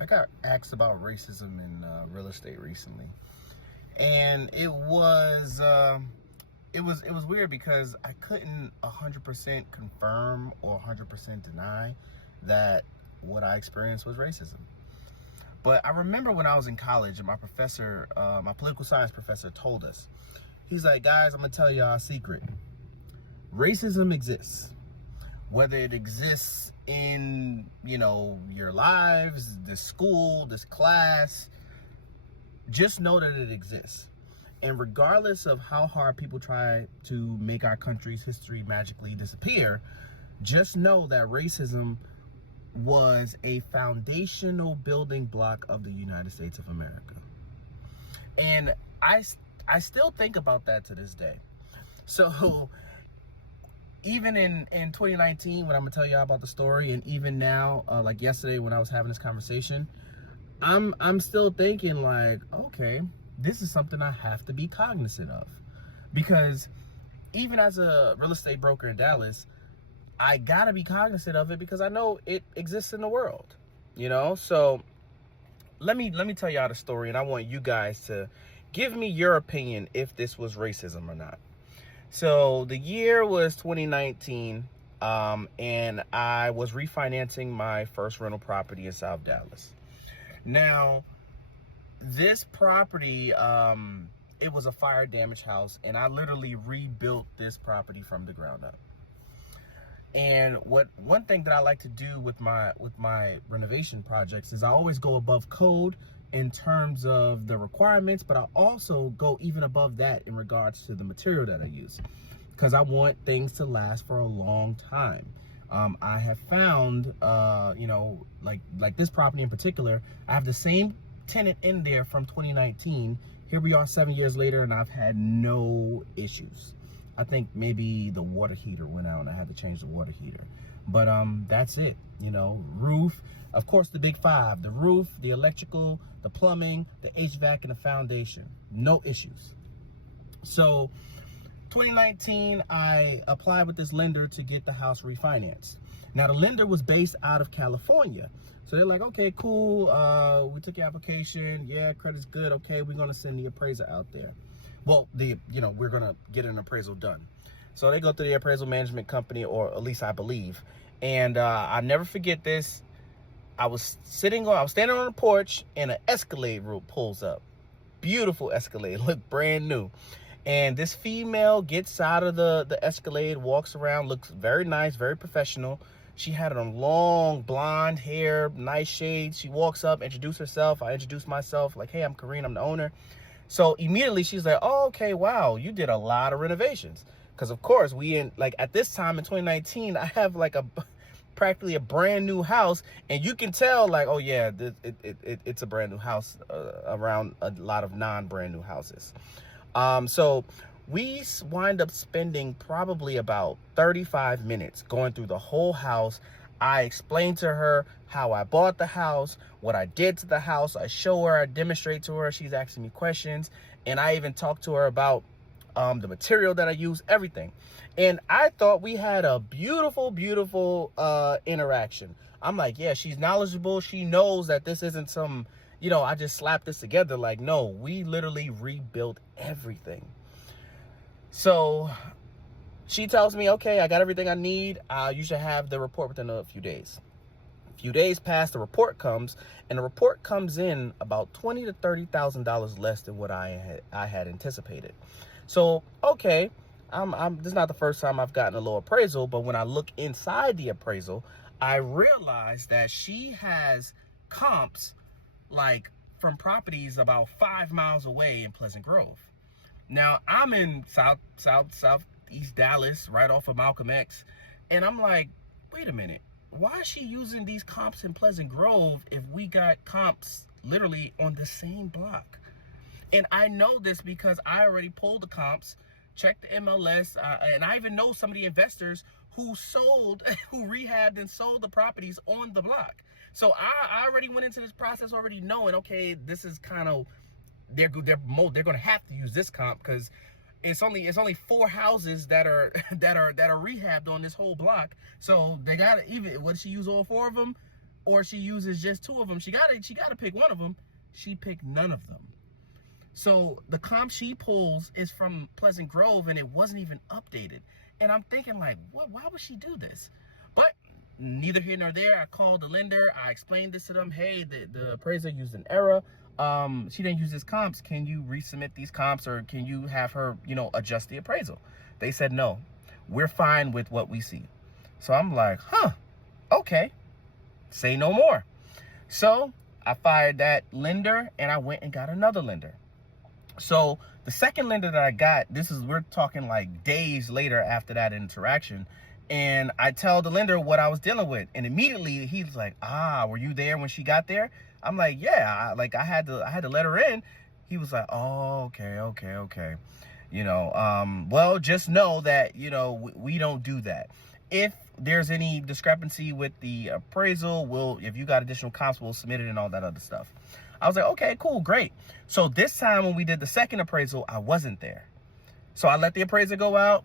I got asked about racism in real estate recently, and it was weird because I couldn't 100% confirm or 100% deny that what I experienced was racism. But I remember when I was in college, and my professor, my political science professor, told us, he's like, guys, I'm gonna tell y'all a secret. Racism exists. Whether it exists in, your lives, this school, this class, just know that it exists. And regardless of how hard people try to make our country's history magically disappear, just know that racism was a foundational building block of the United States of America. And I still think about that to this day. So even in 2019, when I'm gonna tell y'all about the story, and even now, like yesterday when I was having this conversation, I'm still thinking like, okay, this is something I have to be cognizant of, because even as a real estate broker in Dallas, I gotta be cognizant of it because I know it exists in the world, So let me tell y'all the story, and I want you guys to give me your opinion if this was racism or not. So the year was 2019, and I was refinancing my first rental property in South Dallas. Now, this property, it was a fire damaged house, and I literally rebuilt this property from the ground up. And one thing that I like to do with my renovation projects is I always go above code in terms of the requirements, but I also go even above that in regards to the material that I use, because I want things to last for a long time. I have found, like this property in particular, I have the same tenant in there from 2019. Here we are 7 years later, and I've had no issues. I think maybe the water heater went out and I had to change the water heater. But that's it, roof, of course, the big five: the roof, the electrical, the plumbing, the HVAC, and the foundation. No issues. So 2019, I applied with this lender to get the house refinanced. Now, the lender was based out of California. So they're like, okay, cool. We took your application. Yeah, credit's good. Okay, we're going to send the appraiser out there. Well, we're going to get an appraisal done. So they go through the appraisal management company, or at least I believe. And I never forget this. I was standing on the porch, and an Escalade route pulls up. Beautiful Escalade, looked brand new. And this female gets out of the Escalade, walks around, looks very nice, very professional. She had on long blonde hair, nice shades. She walks up, introduced herself. I introduced myself, like, hey, I'm Kareem, I'm the owner. So immediately she's like, oh, okay, wow, you did a lot of renovations. Because of course, at this time in 2019, I have like practically a brand new house, and you can tell like, oh yeah, it's a brand new house around a lot of non-brand new houses. So we wind up spending probably about 35 minutes going through the whole house. I explained to her how I bought the house, what I did to the house. I show her, I demonstrate to her. She's asking me questions, and I even talked to her about the material that I use, everything. And I thought we had a beautiful, beautiful interaction. I'm like, yeah, she's knowledgeable. She knows that this isn't some, I just slapped this together. Like, no, we literally rebuilt everything. So she tells me, okay, I got everything I need. You should have the report within a few days. A few days pass, the report comes, and the report comes in about $20,000 to $30,000 less than what I had anticipated. So, okay, this is not the first time I've gotten a low appraisal, but when I look inside the appraisal, I realize that she has comps like from properties about 5 miles away in Pleasant Grove. Now, I'm in southeast Dallas, right off of Malcolm X, and I'm like, wait a minute, why is she using these comps in Pleasant Grove if we got comps literally on the same block? And I know this because I already pulled the comps, checked the MLS, and I even know some of the investors who rehabbed and sold the properties on the block. So I already went into this process already knowing, okay, this is kind of, they're going to have to use this comp because it's only 4 houses that are rehabbed on this whole block. So they got to, even, what, did she use all 4 of them? or she uses just 2 of them. She gotta pick one of them. She picked none of them. So the comp she pulls is from Pleasant Grove, and it wasn't even updated. And I'm thinking, like, what? Why would she do this? But neither here nor there. I called the lender. I explained this to them. Hey, the appraiser used an error. She didn't use his comps. Can you resubmit these comps, or can you have her, adjust the appraisal? They said, no, we're fine with what we see. So I'm like, okay, say no more. So I fired that lender, and I went and got another lender. So the second lender that I got, we're talking like days later after that interaction. And I tell the lender what I was dealing with. And immediately he's like, were you there when she got there? I'm like, yeah, I had to let her in. He was like, oh, okay. Well, just know that, we don't do that. If there's any discrepancy with the appraisal, if you got additional comps, we'll submit it and all that other stuff. I was like, okay, cool, great. So this time when we did the second appraisal, I wasn't there. So I let the appraiser go out.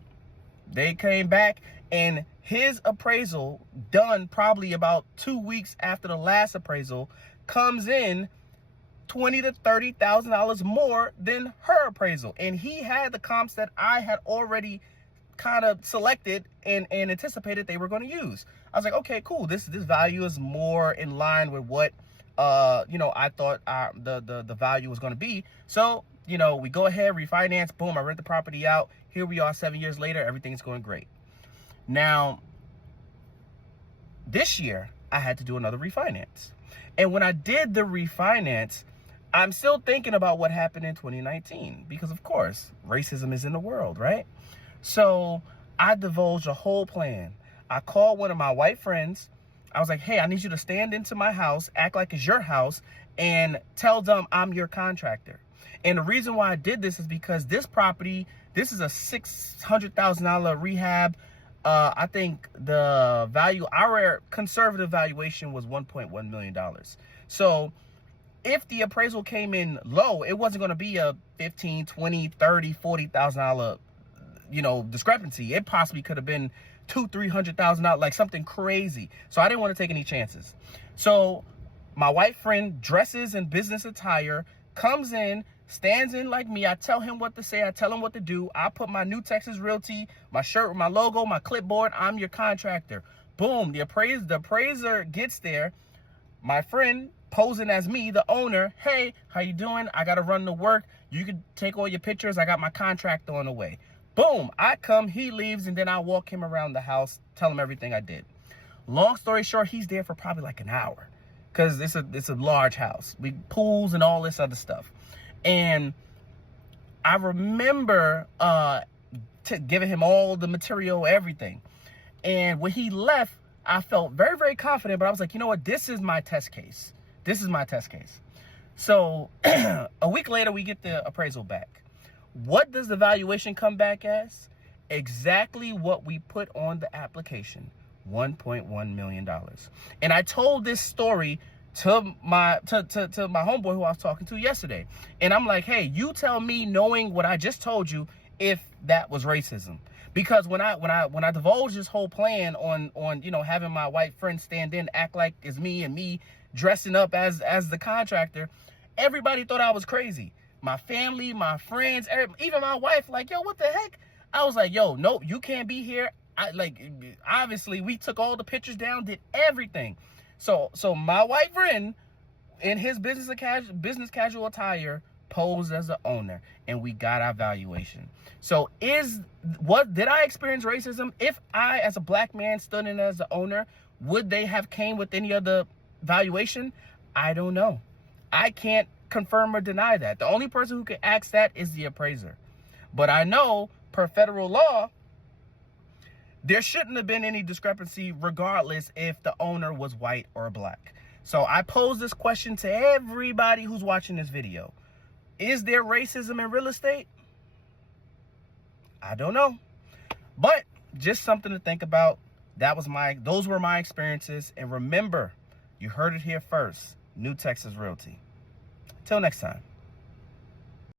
They came back, and his appraisal, done probably about 2 weeks after the last appraisal, comes in $20,000 to $30,000 more than her appraisal. And he had the comps that I had already kind of selected and anticipated they were going to use. I was like, okay, cool. This value is more in line with what I thought the value was going to be. So, we go ahead, refinance, boom, I rent the property out. Here we are 7 years later, everything's going great. Now, this year, I had to do another refinance. And when I did the refinance, I'm still thinking about what happened in 2019, because of course, racism is in the world, right? So I divulged a whole plan. I called one of my white friends. I was like, hey, I need you to stand into my house, act like it's your house, and tell them I'm your contractor. And the reason why I did this is because this property, this is a $600,000 rehab. I think the value, our conservative valuation was $1.1 million. So if the appraisal came in low, it wasn't going to be a $15,000, $20,000, $30,000, $40,000, discrepancy. It possibly could have been $200,000, $300,000, like something crazy. So I didn't want to take any chances. So my white friend dresses in business attire, comes in, stands in like me. I tell him what to say. I tell him what to do. I put my New Texas Realty, my shirt with my logo, my clipboard. I'm your contractor. Boom. The appraiser gets there. My friend posing as me, the owner. Hey, how you doing? I got to run to work. You can take all your pictures. I got my contract on the way. Boom. I come, he leaves, and then I walk him around the house, tell him everything I did. Long story short, he's there for probably like an hour, because it's a large house. Big pools and all this other stuff. And I remember giving him all the material, everything. And when he left, I felt very, very confident. But I was like, you know what? This is my test case. This is my test case. So a week later, we get the appraisal back. What does the valuation come back as? Exactly what we put on the application, $1.1 million. And I told this story to my homeboy who I was talking to yesterday. And I'm like, hey, you tell me, knowing what I just told you, if that was racism. Because when I divulged this whole plan on having my white friend stand in, act like it's me, and me dressing up as the contractor, everybody thought I was crazy. My family, my friends, even my wife, like, yo, what the heck? I was like, yo, nope, you can't be here. Obviously, we took all the pictures down, did everything. So my white friend, in his business casual attire, posed as the owner, and we got our valuation. So did I experience racism? If I, as a black man, stood in as the owner, would they have came with any other valuation? I don't know. I can't confirm or deny that. The only person who can ask that is the appraiser. But I know, per federal law, there shouldn't have been any discrepancy regardless if the owner was white or black. So I pose this question to everybody who's watching this video. Is there racism in real estate? I don't know. But just something to think about. Those were my experiences. And remember, you heard it here first. New Texas Realty. Till next time.